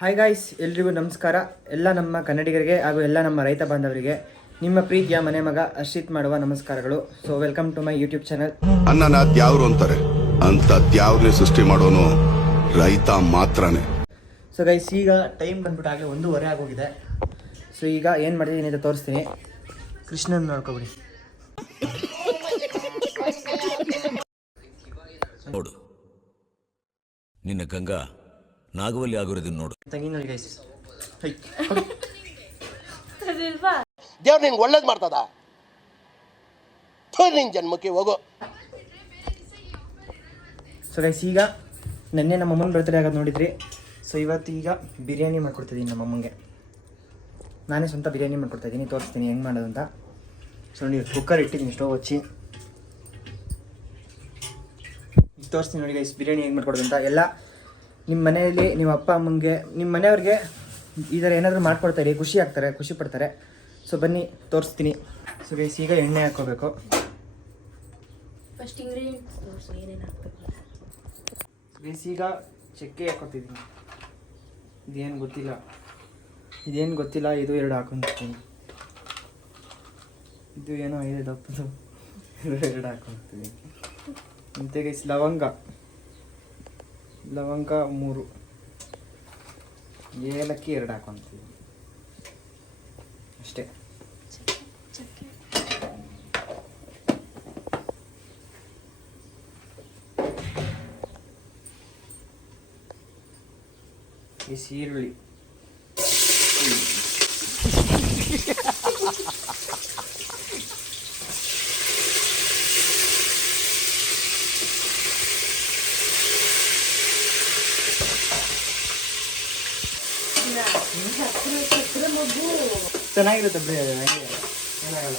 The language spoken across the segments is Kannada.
ಹಾಯ್ ಗಾಯ್ಸ್, ಎಲ್ರಿಗೂ ನಮಸ್ಕಾರ. ಎಲ್ಲ ನಮ್ಮ ಕನ್ನಡಿಗರಿಗೆ ಹಾಗೂ ಎಲ್ಲ ನಮ್ಮ ರೈತ ಬಾಂಧವರಿಗೆ ನಿಮ್ಮ ಪ್ರೀತಿಯ ಮನೆ ಮಗ ಹರ್ಷಿತ್ ಮಾಡುವ ನಮಸ್ಕಾರಗಳು. So welcome to my YouTube channel. ಅನ್ನನ ದ್ಯಾವ್ರು ಅಂತಾರೆ, ಅಂತ ದ್ಯಾವ್ರನ್ನೇ ಸೃಷ್ಟಿ ಮಾಡೋನು ರೈತ ಮಾತ್ರನೇ. ಸೊ ಗೈಸ್, ಈಗ ಟೈಮ್ ಬಂದ್ಬಿಟ್ಟು ಆಗಲೇ 1:15 ಆಗೋಗಿದೆ. ಸೊ ಈಗ ಏನು ಮಾಡಿದ್ದೀನಿ ಅಂತ ತೋರಿಸ್ತೀನಿ. ಕೃಷ್ಣನ್ ನೋಡ್ಕೊಬಿಡಿ. ನೋಡು, ನಿನ್ನ ಗಂಗಾ ನಾಗವಲ್ಲಿ ಆಗಿರೋದನ್ನ ನೋಡು. ತಂಗಿ ನೋಡಿ ಗೈಸ್. ದೇವ್ರು ನಿನ್ಗೆ ಒಳ್ಳೇದು ಮಾಡ್ತದ, ನಿನ್ ಜನ್ಮಕ್ಕೆ ಹೋಗೋ. ಸೊ ಗೈಸ್, ಈಗ ನೆನ್ನೆ ನಮ್ಮ ಅಮ್ಮನ ಬರ್ತ್ಡೇ ಆಗೋದು ನೋಡಿದ್ರಿ. ಸೊ ಇವತ್ತು ಈಗ ಬಿರಿಯಾನಿ ಮಾಡ್ಕೊಡ್ತಿದ್ದೀನಿ ನಮ್ಮ ಅಮ್ಮಂಗೆ. ನಾನೇ ಸ್ವಂತ ಬಿರಿಯಾನಿ ಮಾಡ್ಕೊಡ್ತಾಯಿದ್ದೀನಿ, ತೋರಿಸ್ತೀನಿ ಹೆಂಗೆ ಮಾಡೋದು ಅಂತ. ಸೊ ನೋಡಿ, ಕುಕ್ಕರ್ ಇಟ್ಟಿದ್ದೀನಿ, ಸ್ಟವ್ ಹಚ್ಚಿ ತೋರಿಸ್ತೀನಿ ನೋಡಿ ಗೈಸ್ ಬಿರಿಯಾನಿ ಹೆಂಗೆ ಮಾಡ್ಕೊಡೋದು ಅಂತ. ಎಲ್ಲ ನಿಮ್ಮ ಮನೆಯಲ್ಲಿ ನಿಮ್ಮ ಅಪ್ಪ ಅಮ್ಮಂಗೆ, ನಿಮ್ಮ ಮನೆಯವ್ರಿಗೆ ಈ ಥರ ಏನಾದರೂ ಮಾಡ್ಕೊಡ್ತಾರೆ, ಖುಷಿ ಆಗ್ತಾರೆ, ಖುಷಿ ಪಡ್ತಾರೆ. ಸೊ ಬನ್ನಿ ತೋರಿಸ್ತೀನಿ. ಸೊ ಗೈಸ್, ಈಗ ಎಣ್ಣೆ ಹಾಕ್ಕೋಬೇಕು. ಫಸ್ಟ್ ಇಂಗ್ರೀಡಿಯೆಂಟ್ಸ್ ಏನೇನು ಹಾಕ್ಬೇಕು. ಗೈಸ್, ಈಗ ಚಕ್ಕೆ ಹಾಕ್ಕೊತಿದ್ದೀನಿ. ಇದೇನು ಗೊತ್ತಿಲ್ಲ, ಇದು 2 ಹಾಕ್ಕೊತೀನಿ. ಇದು ಏನೋ ಇದೆ ದಪ್ಪದು, 2 ಹಾಕ್ಕೊತೀನಿ. ಮತ್ತು ಗೈಸ್ ಲವಂಗ 3, ಏಲಕ್ಕಿ 2 ಹಾಕ್ಕೊತೀವಿ ಅಷ್ಟೇ. ಈ ಈರುಳ್ಳಿ ಚೆನ್ನಾಗಿರುತ್ತೆ ಬಿಡಿ, ಅದು ಹಂಗೆ ಏನಾಗಲ್ಲ.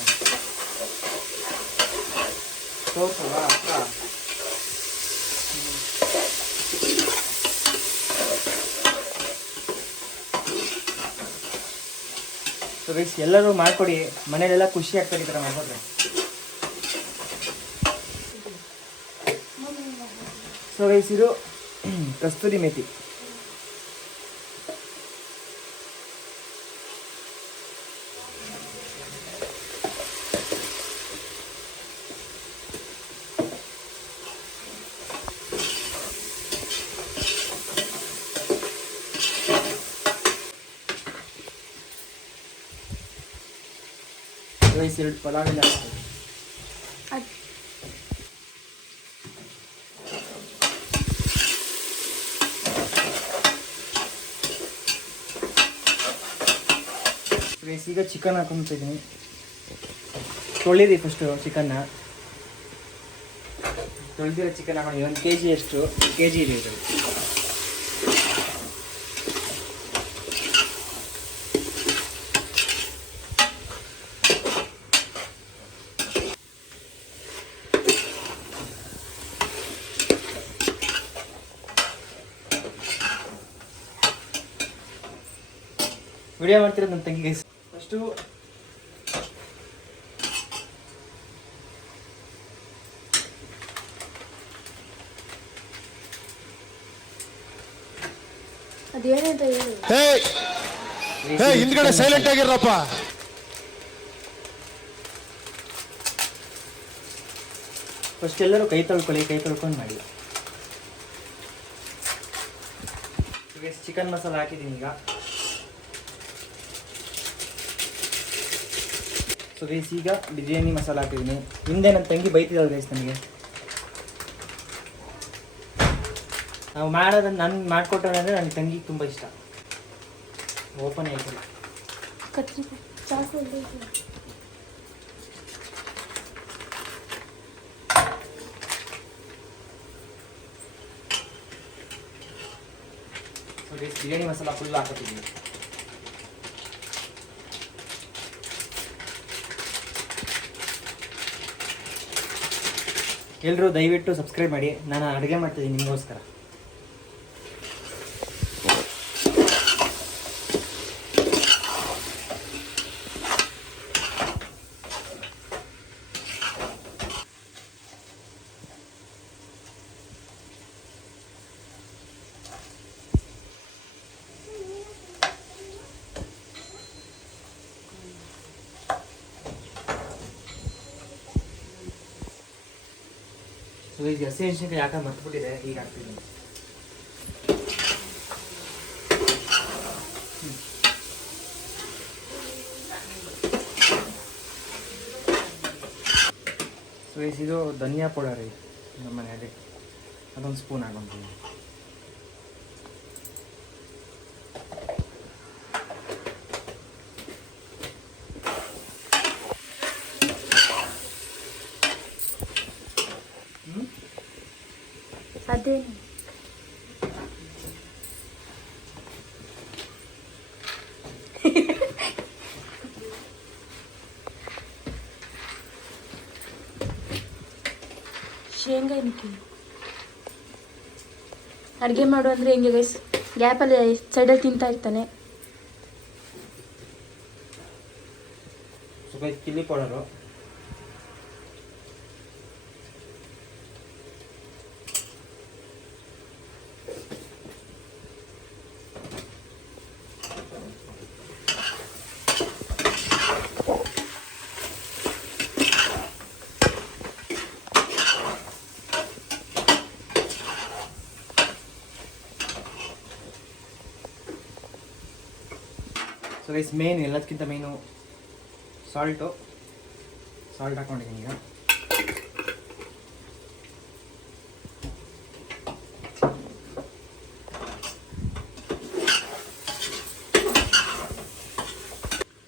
ತೋರ್ಸಲ್ವಾ ಅಕ್ಕ? ಸೊ ಗೈಸ್, ಎಲ್ಲರೂ ಮಾಡ್ಕೊಡಿ, ಮನೇಲೆಲ್ಲ ಖುಷಿ ಆಗ್ತಾರೆ ಈ ಥರ ಮಾಡ್ಕೊಡ್ರೆ. ಸೊ ಗೈಸ್, ಇದು ಕಸ್ತೂರಿ ಮೇಥಿ. ಗೈಸ್, 2 ಪಲಾವ್ ಎಲೆ ಹಾಕ್ತೀವಿ. ಗೈಸ್, ಈಗ ಚಿಕನ್ ಹಾಕೊಂತಿದ್ದೀನಿ. ತೊಳಿರಿ ಫಸ್ಟು ಚಿಕನ್ನ. ತೊಳೆದಿರೋ ಚಿಕನ್ ಹಾಕೊಂಡು 1 kg ಅಷ್ಟು, kg ಇದೆ ಇದು. ವಿಡಿಯೋ ಮಾಡ್ತಿರೋದು ನನ್ನ ತಂಗಿ ಗೈಸ್. ಫಸ್ಟು ಅದೇನಂತ ಹೇಳಿ. ಹಿಂದ್ಗಡೆ ಸೈಲೆಂಟ್ ಆಗಿರಪ್ಪ. ಫಸ್ಟ್ ಎಲ್ಲರೂ ಕೈ ತೊಳ್ಕೊಂಡು ಮಾಡಿ. ಚಿಕನ್ ಮಸಾಲ ಹಾಕಿದ್ದೀನಿ ಈಗ. ಸೊ ಗೈಸ್, ಈಗ ಬಿರಿಯಾನಿ ಮಸಾಲ ಹಾಕಿದ್ದೀನಿ. ಹಿಂದೆ ನನ್ನ ತಂಗಿ ಬೈತಿದ್ದಾಳೆ ಗೈಸ್ ನನಗೆ. ನಾವು ಮಾಡೋದನ್ನು ನಾನು ಮಾಡಿಕೊಟ್ಟಂದರೆ ನನ್ನ ತಂಗಿಗೆ ತುಂಬ ಇಷ್ಟ. ಓಪನ್ ಆಯ್ತಲ್ಲ. So guys, biryani masala full ಹಾಕೋತಿದ್ದೀನಿ. ಎಲ್ಲರೂ ದಯವಿಟ್ಟು ಸಬ್ಸ್ಕ್ರೈಬ್ ಮಾಡಿ. ನಾನು ಅಡುಗೆ ಮಾಡ್ತಿದ್ದೀನಿ ನಿಮಗೋಸ್ಕರ. ಸೊ ಈಗ ಹಸಿಮೆಣಸಿನ್ಕಾಯಿ ಯಾಕೆ ಮರ್ತ್ಬಿಟ್ಟಿದೆ, ಈಗ ಹಾಕ್ತಿದ್ದೀನಿ. ಸೊ ಇದು ಧನಿಯಾ ಪೌಡರ್ ಇದೆ ನಮ್ಮ ಮನೆಯಲ್ಲಿ, ಅದೊಂದು ಸ್ಪೂನ್ ಹಾಕೊಂತೀನಿ. ಅದೇ ಶೇಂಗಾ ಏನಕ್ಕೆ ಅಡುಗೆ ಮಾಡು ಅಂದರೆ ಹೆಂಗೆ ಗೈಸ್, ಗ್ಯಾಪಲ್ಲಿ ಸೈಡಲ್ಲಿ ತಿಂತಾ ಇರ್ತಾನೆ. ಸ್ವಲ್ಪ chilli powder, so guys main ಎಲ್ಲದಕ್ಕಿಂತ ಮೇನು ಸಾಲ್ಟ್ ಹಾಕೊಂಡಿದ್ದೀನಿ ಈಗ.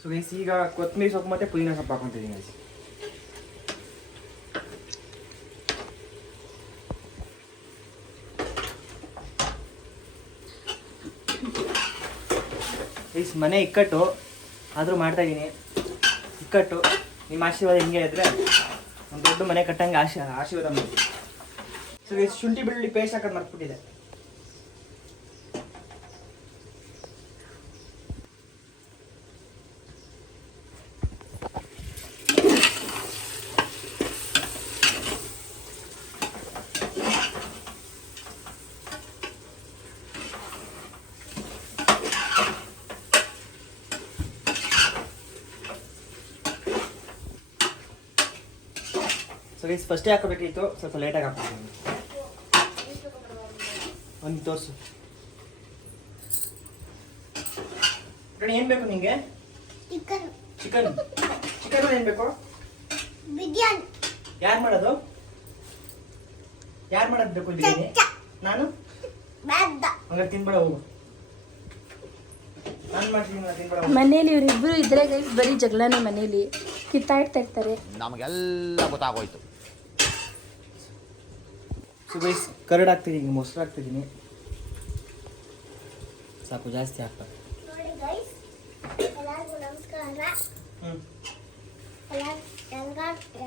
ಸೊ ಗೈಸ್ ಈಗ ಕೊತ್ತಂಬರಿ ಸೊಪ್ಪು ಮತ್ತು ಪುದೀನ ಸೊಪ್ಪು ಹಾಕೊತಿದ್ದೀನಿ ಗೈಸ್. ಗೈಸ್ ಮನೆ ಇಕ್ಕಟ್ಟು ಆದರೂ ಮಾಡ್ತಾಯಿದ್ದೀನಿ. ಇಕ್ಕಟ್ಟು ನಿಮ್ಮ ಆಶೀರ್ವಾದ ಹಿಂಗೆ ಇದ್ದರೆ ಒಂದು ದೊಡ್ಡ ಮನೆ ಕಟ್ಟಂಗೆ ಆಶೀರ್ವಾದ ಮಾಡ್ತೀನಿ. ಸೊ ಗೈಸ್ ಶುಂಠಿ ಬೆಳ್ಳುಳ್ಳಿ ಪೇಸ್ಟ್ ಹಾಕೋದು ಮರ್ತ್ಬಿಟ್ಟಿದೆ. ಸೊ ಗೈಸ್ ಫಸ್ಟೇ ಹಾಕೋಬೇಕಿತ್ತು, ಸ್ವಲ್ಪ ಲೇಟಾಗಿ ಹಾಕ್ತೀನಿ. ಒಂದು ತೋರಿಸು ಏನು ಬೇಕು ನಿಂಗೆ? ಚಿಕನ್. ಚಿಕನ್ ಏನು ಬೇಕು? ಬಿರಿಯಾನಿ. ಯಾರು ಮಾಡೋದು ಬೇಕು ಬಿರಿಯಾನಿ? ನಾನು ಹಂಗಾರೆ ತಿನ್ಬೇಡ, ಹೋಗು. ನಾನು ಮಾಡ್ತೀನಿ, ತಿನ್ಬೇಡ. ಮನೇಲಿ ಇವರಿಬ್ಬರು ಇದ್ರೆ ಗೈಸ್ ಬರೀ ಜಗಳನೇ, ಮನೇಲಿ ಕಿತ್ತಾಡ್ತಾ ಇರ್ತಾರೆ. ನಮಗೆಲ್ಲ ಗೊತ್ತಾಗೋಯ್ತು. ಸೊ ಗೈಸ್ ಕರ್ಡ್ ಹಾಕ್ತಿದ್ದೀನಿ, ಮೊಸರು ಹಾಕ್ತಿದ್ದೀನಿ. ಸಾಕು, ಜಾಸ್ತಿ ಹಾಕ್ಬಾರ್ದು. ನೋಡಿ ಗೈಸ್, ಎಲ್ಲರಿಗೂ ನಮಸ್ಕಾರ.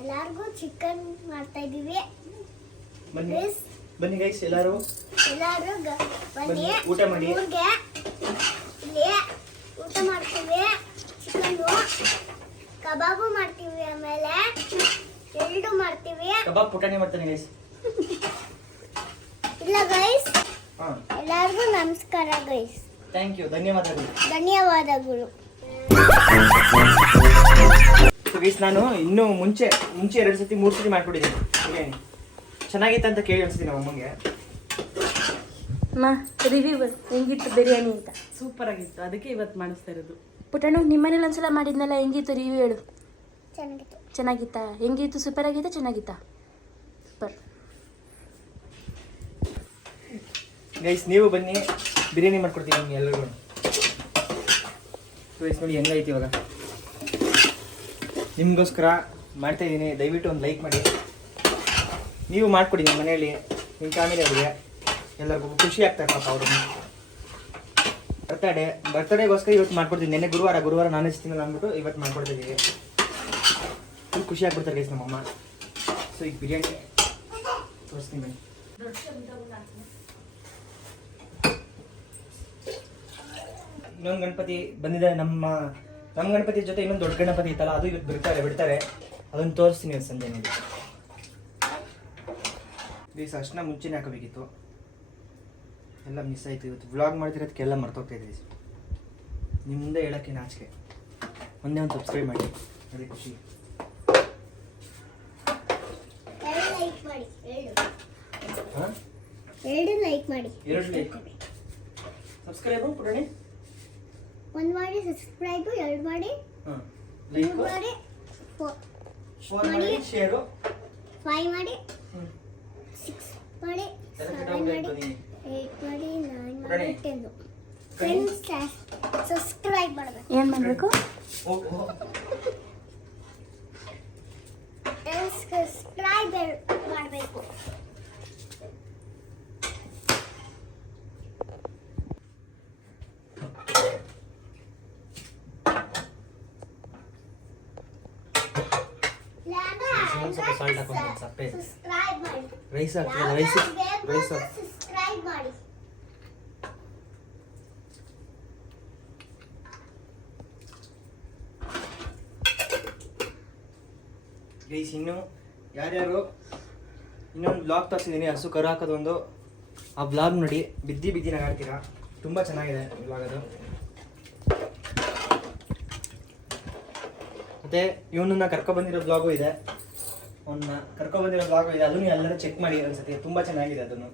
ಎಲ್ಲರಿಗೂ ಚಿಕನ್ ಮಾಡ್ತಾ ಇದೀವಿ. ಬನ್ನಿ ಗೈಸ್, ಎಲ್ಲರೂ ಬನ್ನಿ ಊಟ ಮಾಡಿ. ಊರಿಗೆ ಇಲ್ಲಿ ಊಟ ಮಾಡ್ತೀವಿ. ಚಿಕನ್ನು ಕಬಾಬು ಮಾಡ್ತೀವಿ, ಆಮೇಲೆ ಎರಡು ಮಾಡ್ತೀವಿ. ಕಬಾಬ್ ಪುಟಾಣಿ ಮಾಡ್ತಾನೆ ಗೈಸ್. ಇಲ್ಲ ಗೈಸ್, ಹಾಂ, ಎಲ್ಲರಿಗೂ ನಮಸ್ಕಾರ ಗೈಸ್. ಥ್ಯಾಂಕ್ ಯು, ಧನ್ಯವಾದಗಳು. ಸೊ ಗೈಸ್ ನಾನು ಇನ್ನೂ ಮುಂಚೆ 2 ಸತಿ 3 ಸತಿ ಮಾಡ್ಕೊಟ್ಟಿದ್ದೀನಿ ಬಿರಿಯಾನಿ. ಚೆನ್ನಾಗಿತ್ತು ಅಂತ ಕೇಳಿ ಅನ್ಸ್ತೀನಿ ನಮ್ಮ ಅಮ್ಮಂಗೆ. ಅಮ್ಮ ರಿವ್ಯೂ ಹೆಂಗಿತ್ತು ಬಿರಿಯಾನಿ ಅಂತ? ಸೂಪರ್ ಆಗಿತ್ತು, ಅದಕ್ಕೆ ಇವತ್ತು ಮಾಡಿಸ್ತಾ ಇರೋದು. ಪುಟ್ಟಣ್ಣ ನಿಮ್ಮನೇಲಿ ಒಂದ್ಸಲ ಮಾಡಿದ್ನಲ್ಲ, ಹೆಂಗಿತ್ತು ರಿವ್ಯೂ ಹೇಳು. ಚೆನ್ನಾಗಿತ್ತು. ಚೆನ್ನಾಗಿತ್ತಾ? ಹೆಂಗಿತ್ತು? ಸೂಪರ್ ಆಗಿತ್ತಾ? ಚೆನ್ನಾಗಿತ್ತಾ? ಸೂಪರ್. ಗೈಸ್ ನೀವು ಬನ್ನಿ, ಬಿರಿಯಾನಿ ಮಾಡ್ಕೊಡ್ತೀನಿ ನಿಮ್ಗೆ ಎಲ್ಲರಿಗೂ. ಗೈಸ್ ನೋಡಿ ಹೆಂಗೈತಿ ಇವಾಗ, ನಿಮಗೋಸ್ಕರ ಮಾಡ್ತಾಯಿದ್ದೀನಿ. ದಯವಿಟ್ಟು ಒಂದು ಲೈಕ್ ಮಾಡಿ, ನೀವು ಮಾಡಿಕೊಡಿ ನಿಮ್ಮ ಮನೆಯಲ್ಲಿ ನಿಮ್ಮ ಫ್ಯಾಮಿಲಿ ಅವರಿಗೆ ಎಲ್ಲರಿಗೂ ಖುಷಿ ಆಗ್ತಾರೆ ಪಾಪ ಅವ್ರಿಗೆ. ಬರ್ತಡೇಗೋಸ್ಕರ ಇವತ್ತು ಮಾಡ್ಕೊಡ್ತೀನಿ. ನೆನ್ನೆ ಗುರುವಾರ ನಾನ್ ವೆಜ್ ತಿನ್ನಲ್ಲ ಅಂದ್ಬಿಟ್ಟು ಇವತ್ತು ಮಾಡ್ಕೊಡ್ತಿದ್ದೀವಿ. ಫುಲ್ ಖುಷಿ ಆಗ್ಬಿಡ್ತಾರೆ ಗೈಸ್ ನಮ್ಮಮ್ಮ. ಸೊ ಈಗ ಬಿರಿಯಾನಿ ತೋರಿಸ್ತೀನಿ ಬನ್ನಿ. ಇನ್ನೊಂದು ಗಣಪತಿ ಬಂದಿದೆ. ನಮ್ಮ ಗಣಪತಿ ಜೊತೆ ಇನ್ನೊಂದು ದೊಡ್ಡ ಗಣಪತಿ ಇತ್ತಲ್ಲ, ಅದು ಇವತ್ತು ಬಿಡ್ತಾರೆ. ಅದನ್ನು ತೋರಿಸ್ತೀನಿ ಇವತ್ತು ಸಂಜೆ. ನೋಡಿ ಪ್ಲೀಸ್, ಅಷ್ಟನ್ನ ಮುಂಚೆನೇ ಹಾಕೋಬೇಕಿತ್ತು, ಎಲ್ಲ ಮಿಸ್ ಆಯಿತು. ಇವತ್ತು ವ್ಲಾಗ್ ಮಾಡ್ತಿರೋದಕ್ಕೆಲ್ಲ ಮರ್ತೋಗ್ತಾಯಿದ್ದೀವಿ. ನಿಮ್ಮಿಂದ ಹೇಳೋಕ್ಕೆ ನಾಚಿಕೆ. ಒಂದೇ ಒಂದು ಸಬ್ಸ್ಕ್ರೈಬ್ ಮಾಡಿ, ಅದೇ ಖುಷಿ. ಲೈಕ್ ಮಾಡಿ ಹಾಂ ಎರಡು ಲೈಕ್ ಮಾಡಿ 2 ಲೈಕ್ ಸಬ್ಸ್ಕ್ರೈಬು ಪುಟಾಣಿ ಒಂದು ಮಾಡಿ ಸಬ್ಸ್ಕ್ರೈಬ್ ಎರಡು ಮಾಡಿ ಹಾಂ ಮೂರು ಲೈಕು ಮಾಡಿ 4 ಮಾಡಿ ಶೇರು 5 ಮಾಡಿ ಹ್ಞೂ 6 ಮಾಡಿ ಎಲ್ಲ 7 ಕಿಟಾಬ್ ಮಾಡಿ ಬನ್ನಿ 8 ಮಾಡಿ 9 ಪುಟಾಣಿ. ಮಾಡಿ 10 ಫ್ರೆಂಡ್ಸ್ ಸಬ್ಸ್ಕ್ರೈಬ್ ಮಾಡಬೇಕು ಏನು ಮಾಡಬೇಕು? ಸಬ್ಸ್ಕ್ರೈಬ್ ಮಾಡಬೇಕು ಸ್ವಲ್ಪ salt ಹಾಕೊಂಡು ಸಪ್ಪೆ ಸಬ್ಸ್ಕ್ರೈಬ್ ಮಾಡಿ ರೈಸ್ ಹಾಕ್ತಿಲ್ಲ ರೈಸ್ ಸಬ್ಸ್ಕ್ರೈಬ್ ಮಾಡಿ ಗೈಸ್ ಇನ್ನು ಯಾರ್ಯಾರು ಇನ್ನೊಂದು ಬ್ಲಾಗ್ ತೋರಿಸಿದ್ದೀನಿ ಹಸು ಕರು ಹಾಕೋದೊಂದು ಆ ಬ್ಲಾಗ್ ನೋಡಿ ಬಿದ್ದಿ ನಗಾಡ್ತೀರಾ ತುಂಬ ಚೆನ್ನಾಗಿದೆ ಬ್ಲಾಗ್ ಅದು ಮತ್ತು ಇವನನ್ನ ಕರ್ಕೊಬಂದಿರೋ ಬ್ಲಾಗು ಇದೆ ಅವನ್ನ ಕರ್ಕೊಬಂದಿರೋ ಬ್ಲಾಗು ಇದೆ ಅದನ್ನು ಎಲ್ಲರೂ ಚೆಕ್ ಮಾಡಿ ಅನ್ಸುತ್ತೆ ತುಂಬ ಚೆನ್ನಾಗಿದೆ ಅದನ್ನು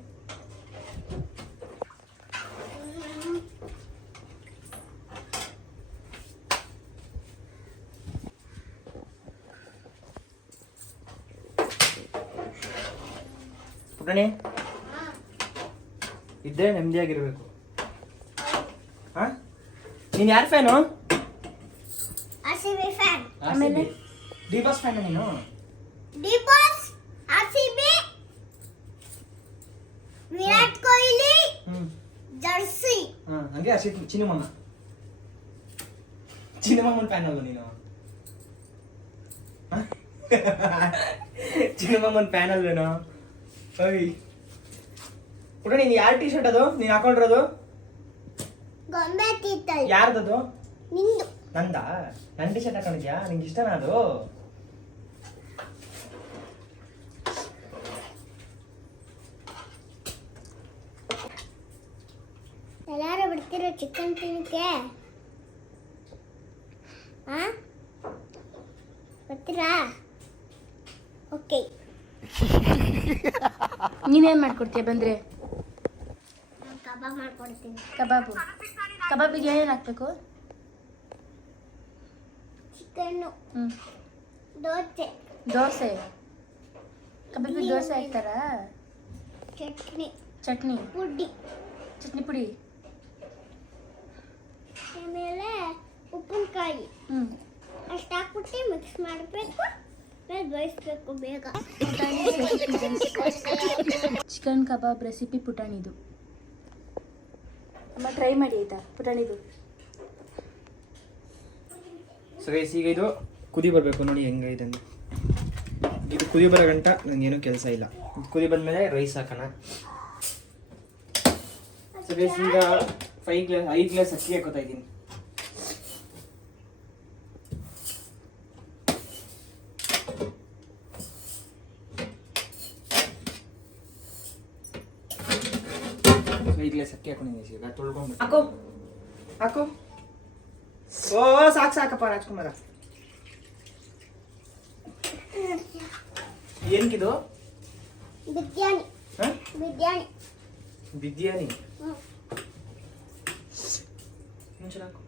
ಪುಟಾಣಿ ಇದ್ದೇ ನೆಮ್ಮದಿಯಾಗಿರ್ಬೇಕು ಹಾ ನೀನು ಯಾರು ಫ್ಯಾನು ಆರ್ಸಿಬಿ ಫ್ಯಾನ್ ಆಮೇಲೆ? ಡಿ ಬಾಸ್ ಫ್ಯಾನ್ ನೀನು D boss RCB Virat Kohli ಹ್ಞೂ ಜರ್ಸಿ ಹಾಂ ಹಂಗೆ ಹಸಿ ಚಿನ್ನಮ್ಮನ ಫ್ಯಾನ್ ಅಲ್ವ ನೀನು ಚಿನ್ನಮ್ಮನ ಫ್ಯಾನ್ ಅಲ್ವೇನೋ ಅಯ್ಯ ಪುಟ ನೀನು ಯಾರ ಟಿ ಶರ್ಟ್ ಅದು ನೀನು ಹಾಕೊಂಡಿರೋದು ಗೊಂಬೆ ಕಿತ್ತಲ್ ಯಾರ್ದದು ನಿಂದು ನಂದ ನನ್ನ ಟಿ ಶರ್ಟ್ ಹಾಕೊಂಡಿದ್ಯಾ ನಿಂಗೆ ಇಷ್ಟನಾ ಅದು ಎಲ್ಲಾರು ಬಿಡ್ತಿರೋ ಚಿಕನ್ ತಿನ್ನಕ್ಕೆ ಹಾ ಬರ್ತೀರಾ ಓಕೆ ನೀನೇನು ಮಾಡ್ಕೊಡ್ತೀಯ ಬಂದರೆ? ನಾನು ಕಬಾಬ್ ಮಾಡ್ಕೊಡ್ತೀನಿ ಕಬಾಬಿಗೆ ಏನೇನು ಹಾಕ್ಬೇಕು? ಚಿಕನ್ನು ಹ್ಞೂ ದೋಸೆ ಕಬಾಬಿಗೆ ದೋಸೆ ಹಾಕ್ತಾರಾ? ಚಟ್ನಿ ಚಟ್ನಿ ಪುಡಿ ಆಮೇಲೆ ಉಪ್ಪಿನಕಾಯಿ ಹ್ಞೂ ಅಷ್ಟು ಹಾಕ್ಬಿಟ್ಟು ಮಿಕ್ಸ್ ಮಾಡಬೇಕು ಆಮೇಲೆ ಬೇಯಿಸ್ಬೇಕು ಬೇಗ ಚಿಕನ್ ಕಬಾಬ್ ರೆಸಿಪಿ ಪುಟಾಣಿದು. ಅಮ್ಮ ಟ್ರೈ ಮಾಡಿ ಆಯಿತಾ ಪುಟಾಣಿದು? ಸೊ ಗೈಸ್ ಈಗ ಇದು ಕುದಿ ಬರಬೇಕು ನೋಡಿ ಹೆಂಗೈತೆ ಅಂತ ಇದು ಕುದಿ ಬರೋ ಗಂಟ ನನಗೇನು ಕೆಲಸ ಇಲ್ಲ ಕುದಿ ಬಂದಮೇಲೆ ರೈಸ್ ಹಾಕೋಣ ಸೊ ಗೈಸ್ ಈಗ 5 ಗ್ಲಾಸ್ ಅಕ್ಕಿ ಹಾಕೋತಾ ಇದ್ದೀನಿ ಗ್ಲಾಸ್ ಅಕ್ಕಿ ಹಾಕೊಂಡಿದ್ದೀನಿ ಈಗ ತೊಳ್ಕೊಂಡು ಹಾಕು ಓ ಸಾಕಪ್ಪ ರಾಜ್ಕುಮಾರ ಏನಕ್ಕಿದು ಬಿರಿಯಾನಿ ಹಾಂ ಬಿರಿಯಾನಿ ಬಿರಿಯಾನಿ ಹ್ಞೂ ಮುಂಚೆ ಹಾಕು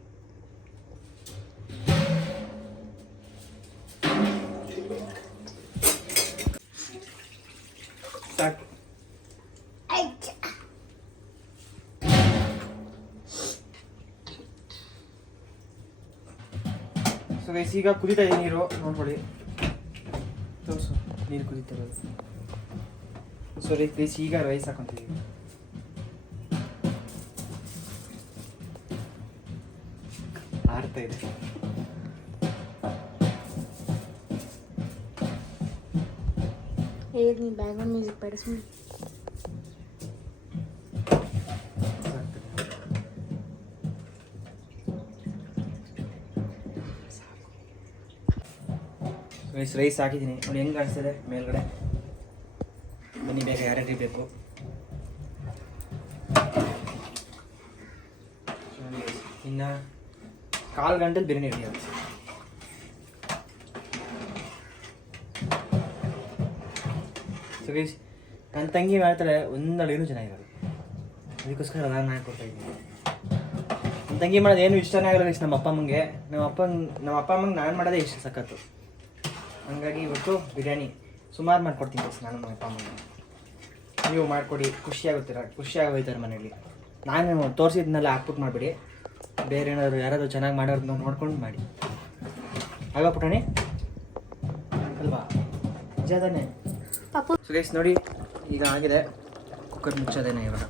ಸಾಕು ಆಯ್ತು ಸೊ ಗೈಸ್ ಈಗ ಕುದೀತಾ ಇದೆ ನೀರು ನೋಡ್ಕೊಳ್ಳಿ ತೋರಿಸು ನೀರು ಕುದೀತಾ ಇರೋದು ಸೊ ಗೈಸ್ ಈಗ ರೈಸ್ ಹಾಕೊಂತೀವಿ ಆಡ್ತಾ ಇದೆ ನೀನು ಬ್ಯಾಕ್ಗ್ರೌಂಡ್ ಮ್ಯೂಸಿಕ್ ಬೇಡ ಸುಮ್ಮನೆ. ರೈಸ್ ಹಾಕಿದ್ದೀನಿ ನೋಡಿ ಹೆಂಗೆ ಕಾಣಿಸ್ತಿದೆ ಮೇಲ್ಗಡೆ ಬನ್ನಿ ಬೇಗ ಯಾರ್ಯಾರಿಗೆ ಬೇಕು ಇನ್ನು 1/4 ಗಂಟೆಲಿ ಬಿರಿಯಾನಿ ರೆಡಿ ಆಗುತ್ತೆ ಸೊ ಗೈಸ್ ನನ್ನ ತಂಗಿ ಮಾಡ್ತಾಳೆ ಒಂದು ಅಡುಗೆನೂ ಚೆನ್ನಾಗಿರೋದು, ಅದಕ್ಕೋಸ್ಕರ ನಾನು ಮಾಡ್ಕೊಡ್ತಾ ಇದ್ದೀನಿ. ನನ್ನ ತಂಗಿ ಮಾಡೋದು ಏನು ಇಷ್ಟನೇ ಆಗಿರೋ ಗೈಸ್ ನಮ್ಮ ಅಪ್ಪ ಅಮ್ಮಂಗೆ. ನಮ್ಮ ಅಪ್ಪ ಅಮ್ಮಂಗೆ ನಾನು ಮಾಡೋದೇ ಇಷ್ಟ ಸಖತ್ತು. ಹಂಗಾಗಿ ಇವತ್ತು ಬಿರಿಯಾನಿ ಸುಮಾರು ಮಾಡ್ಕೊಡ್ತೀನಿ ಗೈಸ್ ನಾನು ನಮ್ಮ ಅಪ್ಪ ಅಮ್ಮಂಗೆ. ನೀವು ಮಾಡಿಕೊಡಿ, ಖುಷಿಯಾಗಿ ಹೋಯ್ತಾರೆ ಮನೇಲಿ. ನಾನು ತೋರಿಸಿದ್ನೆಲ್ಲ ಹಾಕ್ಬಿಟ್ಟು ಮಾಡಿಬಿಡಿ, ಬೇರೆ ಏನಾದ್ರು ಯಾರಾದರೂ ಚೆನ್ನಾಗಿ ಮಾಡೋರನ್ನ ನೋಡ್ಕೊಂಡು ಮಾಡಿ. ಅಲ್ವಾ ಪುಟಾಣಿ? ಅಲ್ವಾ? ನಿಜ ತಾನೆ? ಪಾಪು ಸೊ ಗೈಸ್ ನೋಡಿ ಈಗ ಆಗಿದೆ, ಕುಕ್ಕರ್ ಮುಚ್ಚೋದೇನೆ ಇವಾಗ.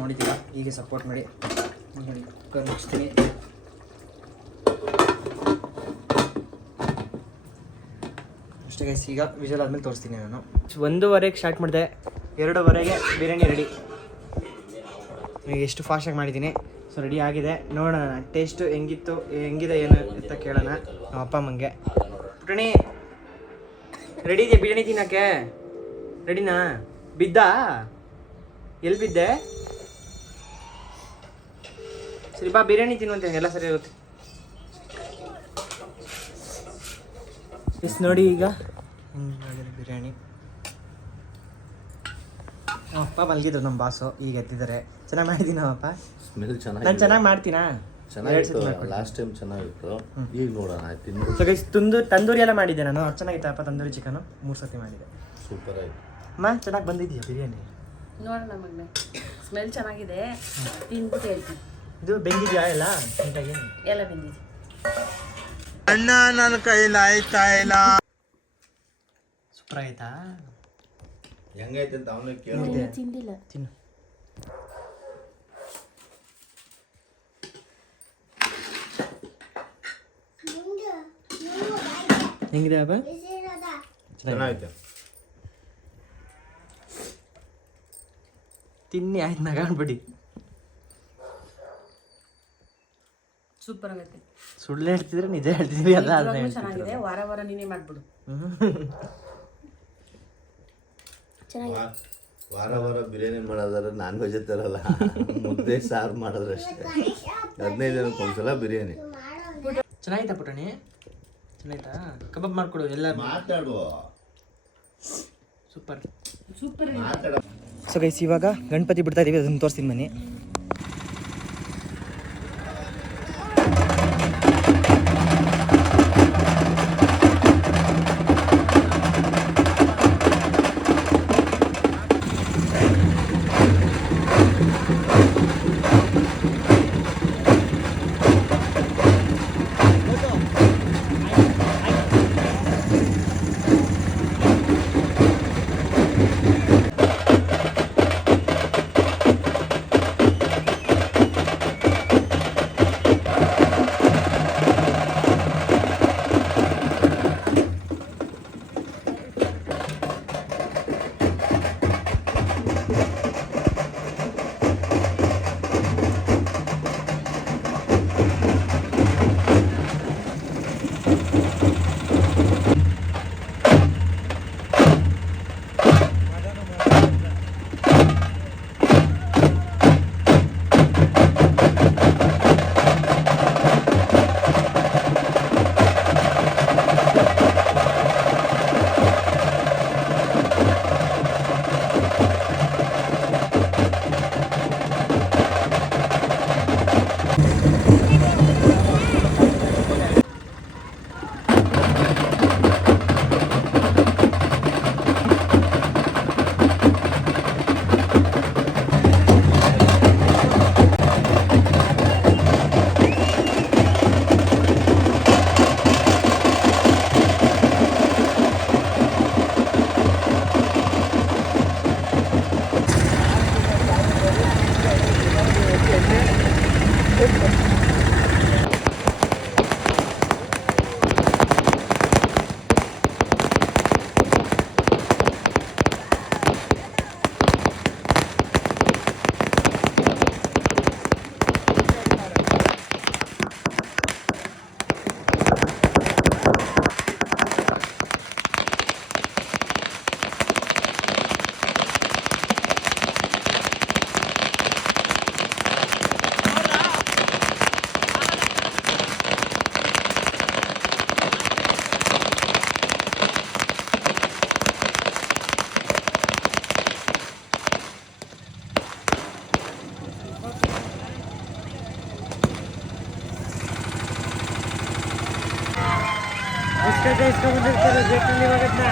ನೋಡಿದ್ದೀರಾ, ಹೀಗೆ ಸಪೋರ್ಟ್ ಮಾಡಿ. ನೋಡಿ ಕುಕ್ಕರ್ ಮುಚ್ತೀನಿ. ಅಷ್ಟೇ ಗೈಸ್, ಈಗ ವಿಜಲ್ ಆದ್ಮೇಲೆ ತೋರಿಸ್ತೀನಿ ನಾನು. 1:15ಕ್ಕೆ ಸ್ಟಾರ್ಟ್ ಮಾಡಿದೆ, 2:15ಗೆ ಬಿರಿಯಾನಿ ರೆಡಿ. ಎಷ್ಟು ಫಾಸ್ಟಾಗಿ ಮಾಡಿದ್ದೀನಿ. ಸೊ ರೆಡಿ ಆಗಿದೆ, ನೋಡೋಣ ಟೇಸ್ಟು ಹೆಂಗಿದೆ ಏನು ಅಂತ ಕೇಳೋಣ ನಮ್ಮ ಅಪ್ಪ ಅಮ್ಮಂಗೆ. ಪುಟಣಿ ರೆಡಿ ಇದೆಯಾ ಬಿರಿಯಾನಿ ತಿನ್ನೋಕ್ಕೆ? ರೆಡಿನಾ? ಬಿದ್ದಾ? ಎಲ್ಲಿ ಬಿದ್ದೆ? ಸರಿ ಬಾ ಬಿರಿಯಾನಿ ತಿನ್ನುವಂತೆ, ಎಲ್ಲ ಸರಿ ಇರುತ್ತೆ. ನೋಡಿ ಈಗ ಬಿರಿಯಾನಿ. ನಮ್ಮಪ್ಪ ಮಲಗಿದ್ರು, ನಮ್ಮ ಬಾಸು ಈಗ ಎತ್ತಿದ್ದಾರೆ. ಚೆನ್ನಾಗಿ ಮಾಡಿದ್ದೀನಿ ನಮ್ಮಪ್ಪ. ಸ್ಮೆಲ್ ಚೆನ್ನಾಗಿ, ನಾನು ಚೆನ್ನಾಗಿ ಮಾಡ್ತೀನಾ? ಚೆನ್ನಾಗಿತ್ತು. ಲಾಸ್ಟ್ ಟೈಮ್ ಚೆನ್ನಾಗಿತ್ತು, ಈಗ ನೋಡೋಣ ಆಯ್ತು. ಸೊ ಗೈಸ್ ತಂದೂರಿ ಎಲ್ಲ ಮಾಡಿದ್ದೆ ನಾನು. ಚೆನ್ನಾಗಿತ್ತಪ್ಪ ತಂದೂರಿ ಚಿಕನು, 3 ಸತಿ ಮಾಡಿದೆ. ಸೂಪರ್ ಆಯ್ತು ಅಮ್ಮ ಚೆನ್ನಾಗಿ ಬಂದಿದೆಯಾ ಬಿರಿಯಾನಿ? ನೋಡೋಣ ಮಗನೇ, ಸ್ಮೆಲ್ ಚೆನ್ನಾಗಿದೆ, ತಿಂದ್ಬಿಟ್ಟು ಹೇಳ್ತೀನಿ. ಇದು ಬೆಂದಿದೆಯಾ ಎಲ್ಲ ನೀಟಾಗಿ? ಎಲ್ಲ ಬಂದಿದೆ. ಅಣ್ಣ ನನ್ನ ಕೈಲಾಯ್ತಾ ಇಲ್ಲ. ಸೂಪರ್ ಆಯ್ತಾ? ಹೆಂಗೈತೆ ಅಂತ ಅವನೇ ಕೇಳಿದೆ. ತಿಂದಿಲ್ಲ. ತಿನ್ನು. ಹೆಂಗಿದೆ ಅಪ್ಪ? ಚೆನ್ನಾಗೈತೆ. ತಿನ್ನಿ ಆಯ್ತು, ನಗಾಡ್ಬಿಡಿ. ಸೂಪರ್ ಆಗೈತೆ. ಸುಳ್ಳು ಹೇಳ್ತಿದ್ರೆ ನಿಜ ಹೇಳ್ತಿದ್ವಿ ಅಲ್ಲ. ನಿಜವಾಗ್ಲೂ ಚೆನ್ನಾಗಿದೆ. ವಾರ ವಾರ ನೀನೇ ಮಾಡ್ಬಿಡು. ವಾರ ವಾರ ಬಿರಿಯಾನಿ ಮಾಡೋದಾದ್ರೆ ನಾನ್ ವೆಜ್ ತರಲ್ಲ, ಮುದ್ದೆ ಸಾರು ಮಾಡಿದ್ರೆ ಅಷ್ಟೇ. 15 ದಿನಕ್ಕೆ ಒಂದ್ಸಲ ಬಿರಿಯಾನಿ. ಚೆನ್ನಾಗಿತ್ತಾ ಪುಟಾಣಿ? ಚೆನ್ನಾಯ್ತಾ? ಕಬಾಬ್ ಮಾಡ್ಕೊಡು ಎಲ್ಲ. ಮಾತಾಡುವ ಸೂಪರ್. ಸೂಪರ್. ಸೊ ಗೈಸ್ ಇವಾಗ ಗಣಪತಿ ಬಿಡ್ತಾ ಇದೀವಿ, ಅದನ್ನು ತೋರಿಸ್ತೀನಿ ಬನ್ನಿ. ಇಸ್ಕೊಂಡ್ಬಂದಿರ್ತಾರೆ ಗೇಟ್ನಲ್ಲಿ ಇವಾಗದ್ನ.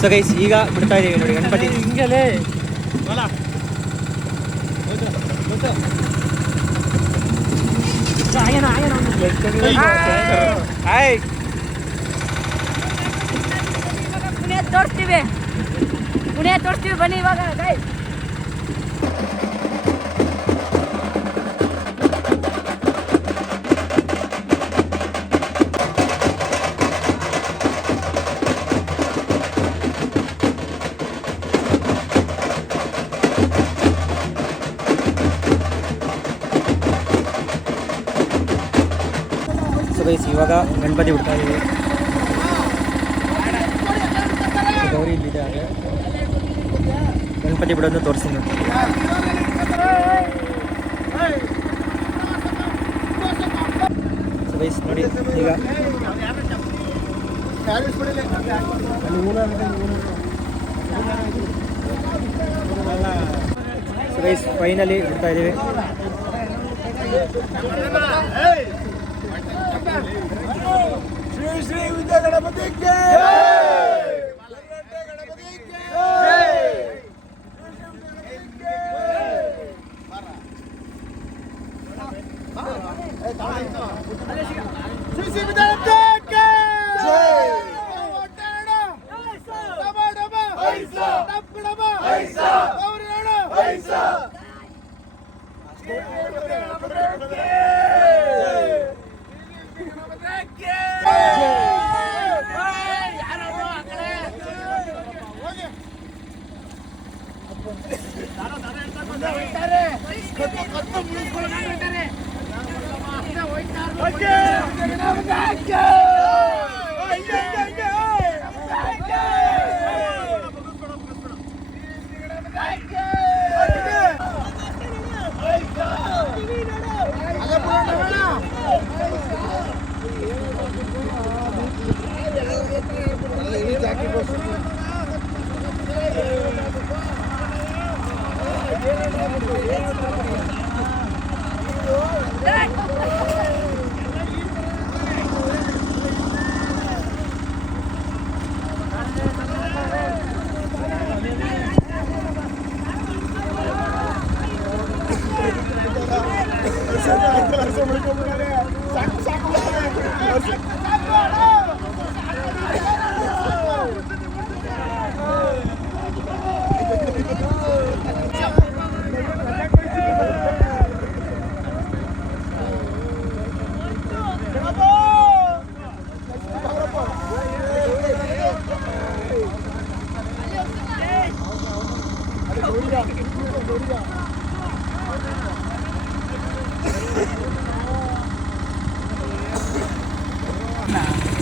ಸೊ ಗೈಸ್ ಈಗ ಬಿಡ್ತಾ ಇದೀವಿ ನೋಡಿ ಗಣಪತಿ. ಹಿಂಗಲೇ ಪುಣೆ ತೋರಿಸ್ತೀವಿ ಬನ್ನಿ ಇವಾಗ ಗೈಸ್. ಸೊ ಗೈಸ್ ಇವಾಗ ಗಣಪತಿ ಬಿಡ್ತಾ ಇದೀವಿ. ಗೌರಿ ಇಲ್ಲಿದೆ, ಗಣಪತಿ ಬಿಡೋದನ್ನ ತೋರಿಸ್ತೀನಿ ನೋಡಿ. ಸೊ ಗೈಸ್ ನೋಡಿ ಈಗ ಸೊ ಗೈಸ್ ಫೈನಲಿ ಬಿಡ್ತಾ ಇದೀವಿ. ಶ್ರೀ ವಿಜಯ ಗಣಪತಿಗೆ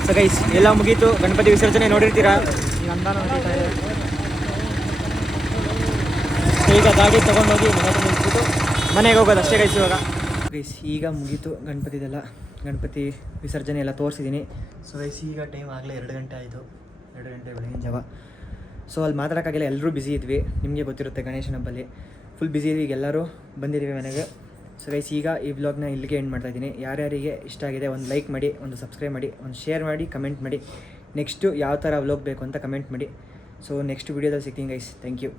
ಸೊ ಗೈಸ್ ಎಲ್ಲ ಮುಗೀತು, ಗಣಪತಿ ವಿಸರ್ಜನೆ ನೋಡಿರ್ತೀರಾ. ಈಗ ಅನುದಾನ ನಡೀತಾ ಇದೆ. ಸೊ ಈಗ ಗಾಡಿ ತೊಗೊಂಡೋಗಿ ಮನೆ ಹತ್ರ ನಿಲ್ಸ್ಬಿಟ್ಟು ಮನೆಗೆ ಹೋಗೋದು ಅಷ್ಟೇ ಗೈಸ್. ಇವಾಗ ಗೈಸ್ ಈಗ ಮುಗೀತು ಗಣಪತಿದೆಲ್ಲ, ಗಣಪತಿ ವಿಸರ್ಜನೆ ಎಲ್ಲ ತೋರಿಸಿದ್ದೀನಿ. ಸೊ ಗೈಸ್ ಈಗ ಟೈಮ್ ಆಗಲೇ 2 ಗಂಟೆ ಆಯಿತು, 2 ಗಂಟೆ ಬೆಳಗಿನ ಜಾವ. ಸೊ ಅಲ್ಲಿ ಮಾತಾಡೋಕ್ಕಾಗಿಲ್ಲ, ಎಲ್ಲರೂ ಬ್ಯುಸಿ ಇದ್ವಿ. ನಿಮಗೆ ಗೊತ್ತಿರುತ್ತೆ ಗಣೇಶನ ಹಬ್ಬಲ್ಲಿ ಫುಲ್ ಬ್ಯುಸಿ ಇದ್ವಿ, ಈಗ ಎಲ್ಲರೂ ಬಂದಿದ್ದೀವಿ ಮನೆಗೆ. ಸೊ ಗೈಸ್ ಈಗ ಈ ವ್ಲಾಗ್ನ ಇಲ್ಲಿಗೆ ಎಂಡ್ ಮಾಡ್ತಾಯಿದ್ದೀನಿ. ಯಾರ್ಯಾರಿಗೆ ಇಷ್ಟ ಆಗಿದೆ ಒಂದು ಲೈಕ್ ಮಾಡಿ, ಒಂದು ಸಬ್ಸ್ಕ್ರೈಬ್ ಮಾಡಿ, ಒಂದು ಶೇರ್ ಮಾಡಿ, ಕಮೆಂಟ್ ಮಾಡಿ. ನೆಕ್ಸ್ಟು ಯಾವ ಥರ ವ್ಲಾಗ್ ಬೇಕು ಅಂತ ಕಮೆಂಟ್ ಮಾಡಿ. ಸೊ ನೆಕ್ಸ್ಟ್ ವೀಡಿಯೋದಲ್ಲಿ ಸಿಗ್ತೀನಿ ಗೈಸ್. Thank you.